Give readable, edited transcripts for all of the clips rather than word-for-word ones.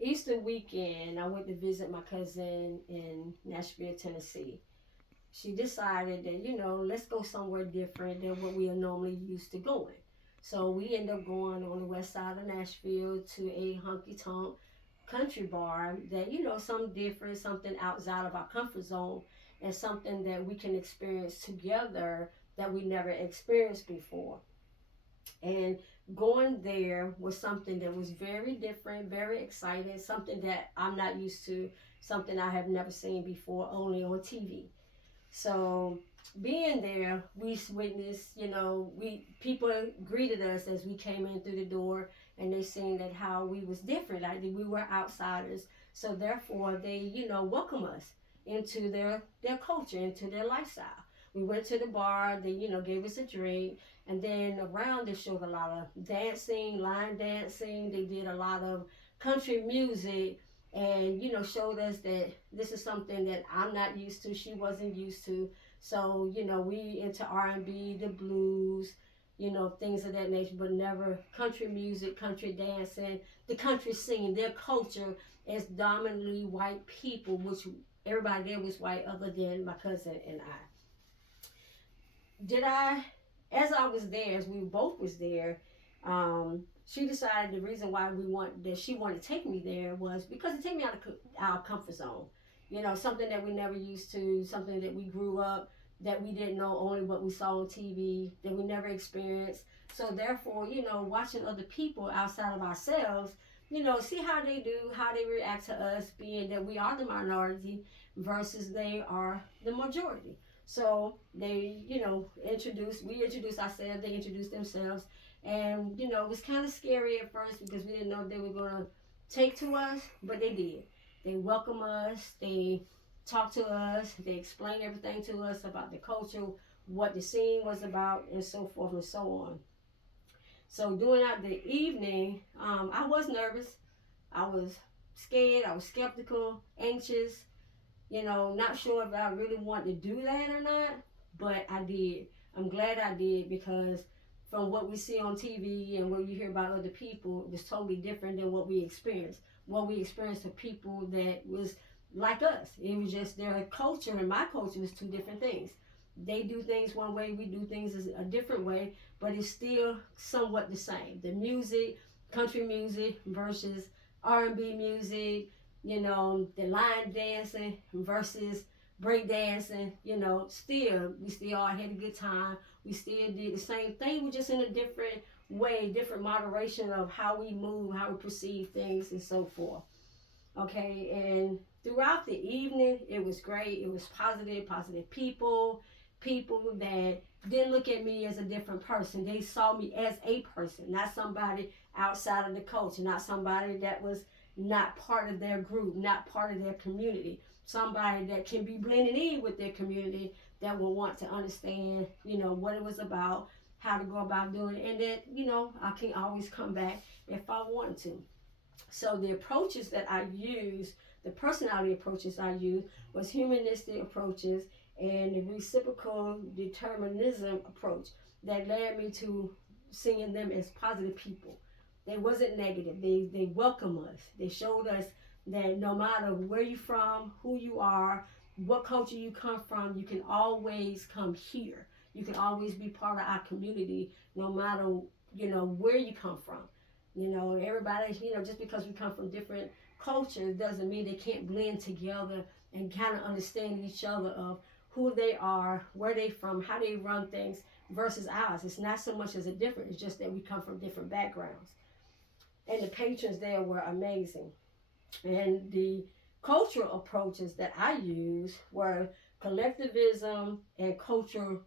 Easter weekend, I went to visit my cousin in Nashville, Tennessee. She decided that, let's go somewhere different than what we are normally used to going. So we ended up going on the west side of Nashville to a honky tonk country bar that, something different, something outside of our comfort zone, and something that we can experience together that we never experienced before. And going there was something that was very different, very exciting, something that I'm not used to, something I have never seen before, only on TV. So being there, we witnessed, we people greeted us as we came in through the door, and they seen that how we was different, like we were outsiders. So therefore, they, welcome us into their culture, into their lifestyle. We went to the bar. They, gave us a drink, and then around they showed a lot of dancing, line dancing. They did a lot of country music, and showed us that this is something that I'm not used to, she wasn't used to. So we into R&B, the blues, things of that nature, but never country music, country dancing, the country singing. Their culture is dominantly white people, which everybody there was white other than my cousin and I. Did I, as I was there, as we both was there, she decided the reason why we want that she wanted to take me there was because it take me out of our comfort zone. Something that we never used to, something that we grew up, that we didn't know, only what we saw on TV, that we never experienced. So therefore, watching other people outside of ourselves, see how they do, how they react to us, being that we are the minority versus they are the majority. So they, we introduced ourselves, they introduced themselves. And, it was kind of scary at first because we didn't know if they were going to take to us, but they did. They welcome us, they talked to us, they explained everything to us about the culture, what the scene was about, and so forth and so on. So during the evening, I was nervous. I was scared. I was skeptical, anxious, not sure if I really want to do that or not, but I did. I'm glad I did because from what we see on TV and what you hear about other people, it was totally different than what we experienced. What we experienced with people that was like us. It was just their culture and my culture was two different things. They do things one way, we do things a different way, but it's still somewhat the same. The music, country music versus R&B music, the line dancing versus break dancing, still, we still all had a good time. We still did the same thing, we just in a different way, different moderation of how we move, how we perceive things, and so forth. Okay, and throughout the evening, it was great. It was positive, positive people, people that didn't look at me as a different person. They saw me as a person, not somebody outside of the culture, not somebody that was not part of their group, not part of their community. Somebody that can be blended in with their community, that will want to understand, what it was about, how to go about doing it, and that, I can always come back if I want to. So the approaches that I used, the personality approaches I used, was humanistic approaches and the reciprocal determinism approach that led me to seeing them as positive people. They wasn't negative. They welcome us. They showed us that no matter where you from, who you are, what culture you come from, you can always come here. You can always be part of our community, no matter where you come from. Everybody, just because we come from different cultures doesn't mean they can't blend together and kind of understand each other of who they are, where they from, how they run things versus ours. It's not so much as a difference, it's just that we come from different backgrounds. And the patrons there were amazing. And the cultural approaches that I used were collectivism and cultural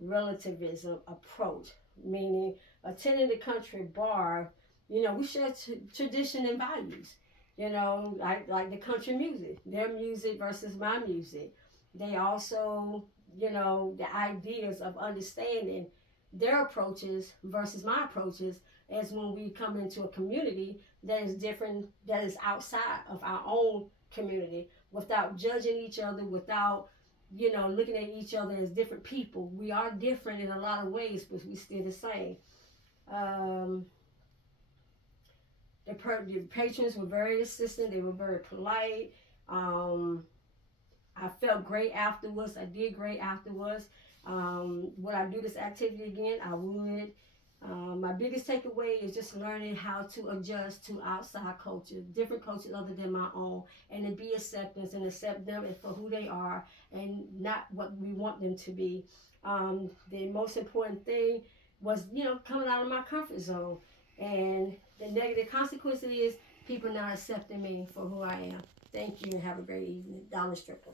relativism approach, meaning attending the country bar, we share tradition and values. Like the country music, their music versus my music. They also, the ideas of understanding their approaches versus my approaches as when we come into a community that is different, that is outside of our own community, without judging each other, without looking at each other as different people. We are different in a lot of ways, but we still the same. Um, The patrons were very assistant. They were very polite. I felt great afterwards. I did great afterwards. Would I do this activity again? I would. My biggest takeaway is just learning how to adjust to outside cultures, different cultures other than my own, and to be acceptance and accept them for who they are and not what we want them to be. The most important thing was, coming out of my comfort zone. And the negative consequence is people not accepting me for who I am. Thank you and have a great evening. Dollar Stripper.